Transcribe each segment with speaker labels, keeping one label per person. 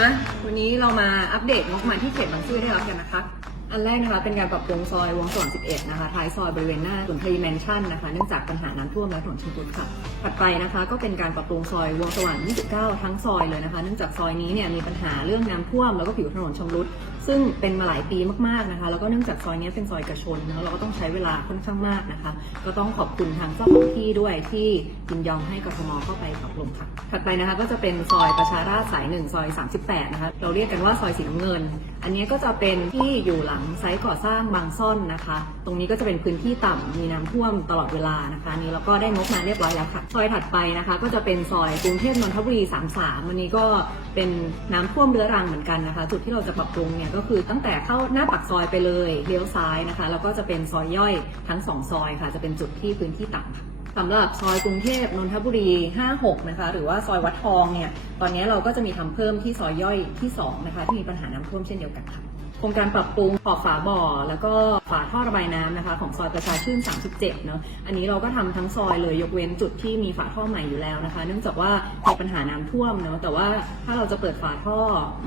Speaker 1: มาวันนี้เรามาอัปเดตงบประมาณที่เขตบางซื่อได้รับกันนะคะ อันแรกนะคะเป็นการปรับปรุงซอยวงสว่าง11 นะคะท้ายซอยบริเวณหน้าสุนทรีแมนชั่นนะคะเนื่องจากปัญหาน้ำท่วมและถนนชำรุดค่ะถัดไปนะคะก็เป็นการปรับปรุงซอยวงสว่าง29 ทั้งซอยเลยนะคะ เนื่องจากซอยนี้เนี่ยมีปัญหาเรื่องน้ำท่วมแล้วก็ผิวถนนชำรุดซึ่งเป็นมาหลายปีมากๆนะคะ แล้วก็เนื่องจากซอยนี้เป็นซอยกระชนนะเราก็ต้องใช้เวลาค่อนข้างมากนะคะ ก็ต้องขอบคุณทางเจ้าของที่ด้วยที่ยินยอมให้กทมเข้าไปปรับปรุงค่ะถัดไปนะคะก็จะเป็นซอยประชาราษฎร์สายหนึ่งซอย 38 นะคะเราเรียกกันว่าซอยสีน้ำเงิน อันนี้ก็จะเป็นที่อยู่หลังไซต์ก่อสร้างบางซ่อนนะคะ ตรงนี้ก็จะเป็นพื้นที่ต่ำมีน้ำท่วมตลอดเวลานะคะนี้เราก็ได้งบมาเรียบร้อยแล้วค่ะ ซอยถัดไปนะคะ ก็จะเป็นซอยกรุงเทพนนทบุรี 33 วันนี้ก็เป็นน้ำท่วมเรื้อรังเหมือนกันนะคะ จุดที่เราจะปรับปรุงเนี่ยก็คือตั้งแต่เข้าหน้าปากซอยไปเลยเลี้ยวซ้ายนะคะ แล้วก็จะเป็นซอยย่อยทั้งสองซอยค่ะ จะเป็นจุดที่พื้นที่ต่ำค่ะสำหรับซอยกรุงเทพนนทบุรี 56 นะคะ หรือว่าซอยวัดทองเนี่ย ตอนนี้เราก็จะมีทำเพิ่มที่ซอยย่อยที่ 2 นะคะ ที่มีปัญหาน้ำท่วมเช่นเดียวกันค่ะ รงการปรับปรุงขอบฝาบ่อ แล้วก็ฝาท่อระบายน้ำนะคะ ของซอยประชาชื่น 37 เนอะอันนี้เราก็ทำทั้งซอยเลยยกเว้นจุดที่มีฝาท่อใหม่อยู่แล้วนะคะ เนื่องจากว่ามีปัญหาน้ำท่วมเนอะแต่ว่าถ้าเราจะเปิดฝาท่อ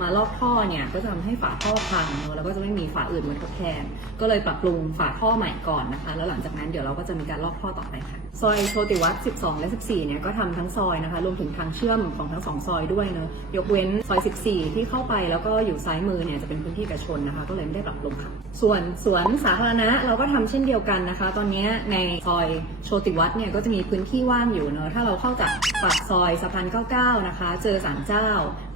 Speaker 1: มาลอกท่อเนี่ยก็จะทำให้ฝาท่อพังเนอะแล้วก็จะไม่มีฝาอื่นมาทดแทน ก็เลยปรับปรุงฝาท่อใหม่ก่อนนะคะ แล้วหลังจากนั้นเดี๋ยวเราก็จะมีการลอกท่อต่อไปค่ะซอยโชติวัฒน์12 และ 14 เนี่ยก็ทำทั้งซอยนะคะรวมถึงทางเชื่อมของทั้งสองซอยด้วยเนอะยกเว้นซอย 14 ที่เข้าไปแล้วก็อยู่ซ้ายมือเนี่ยจะเป็นพื้นที่เอกชนนะคะ ก็เลยไม่ได้ปรับปรุงค่ะ ส่วนสวนสาธารณะเราก็ทำเช่นเดียวกันนะคะ ตอนนี้ในซอยโชติวัฒน์เนี่ยก็จะมีพื้นที่ว่างอยู่เนอะถ้าเราเข้าจากปากซอยสะพาน99 นะคะ เจอศาลเจ้า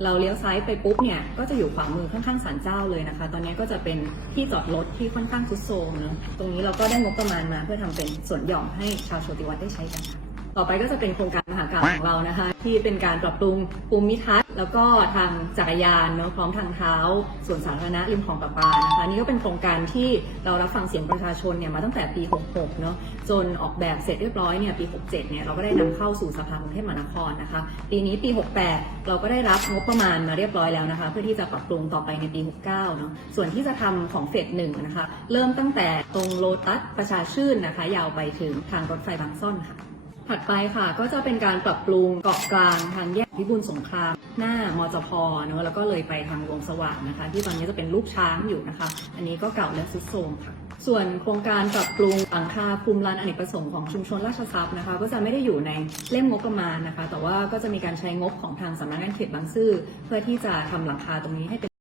Speaker 1: เราเลี้ยวซ้ายไปปุ๊บเนี่ยก็จะอยู่ขวามือข้างๆศาลเจ้าเลยนะคะ ตอนนี้ก็จะเป็นที่จอดรถที่ค่อนข้างทุดโทรมเนอะตรงนี้เราก็ได้งบประมาณมาเพื่อทำเป็นสวนหย่อมให้ชาวโชติวัฒน์ได้ใช้กันค่ะ ต่อไปก็จะเป็นโครงการมหากรรมของเรานะคะ ที่เป็นการปรับปรุงภูมิทัศน์ แล้วก็ทางจักรยานเนอะพร้อมทางเท้าส่วนสาธารณะริมคลองประปานะคะนี่ก็เป็นโครงการที่เรารับฟังเสียงประชาชนเนี่ยมาตั้งแต่ปี 66 เนอะจนออกแบบเสร็จเรียบร้อยเนี่ยปี 67 เนี่ยเราก็ได้นำเข้าสู่สภากรุงเทพมหานครนะคะ ปีนี้ปี 68 เราก็ได้รับงบประมาณมาเรียบร้อยแล้วนะคะ เพื่อที่จะปรับปรุงต่อไปในปี 69 เนอะส่วนที่จะทำของเฟสหนึ่งนะคะ เริ่มตั้งแต่ตรงโลตัสประชาชื่นนะคะ ยาวไปถึงทางรถไฟบางซ่อนค่ะ ถัดไปค่ะก็จะเป็นการปรับปรุงเกาะกลางทางแยกพิบูลสงคราม หน้ามจพเนอะแล้วก็เลยไปทางวงสว่างนะคะ ที่ตอนนี้จะเป็นลูกช้างอยู่นะคะ อันนี้ก็เก่าและสุดโทรมค่ะ ส่วนโครงการปรับปรุงหลังคาภูมิลานอเนกประสงค์ของชุมชนราชทรัพย์นะคะ ก็จะไม่ได้อยู่ในเล่มงบประมาณนะคะ แต่ว่าก็จะมีการใช้งบของทางสำนักงานเขตบางซื่อเพื่อที่จะทำหลังคาตรงนี้ให้เป็น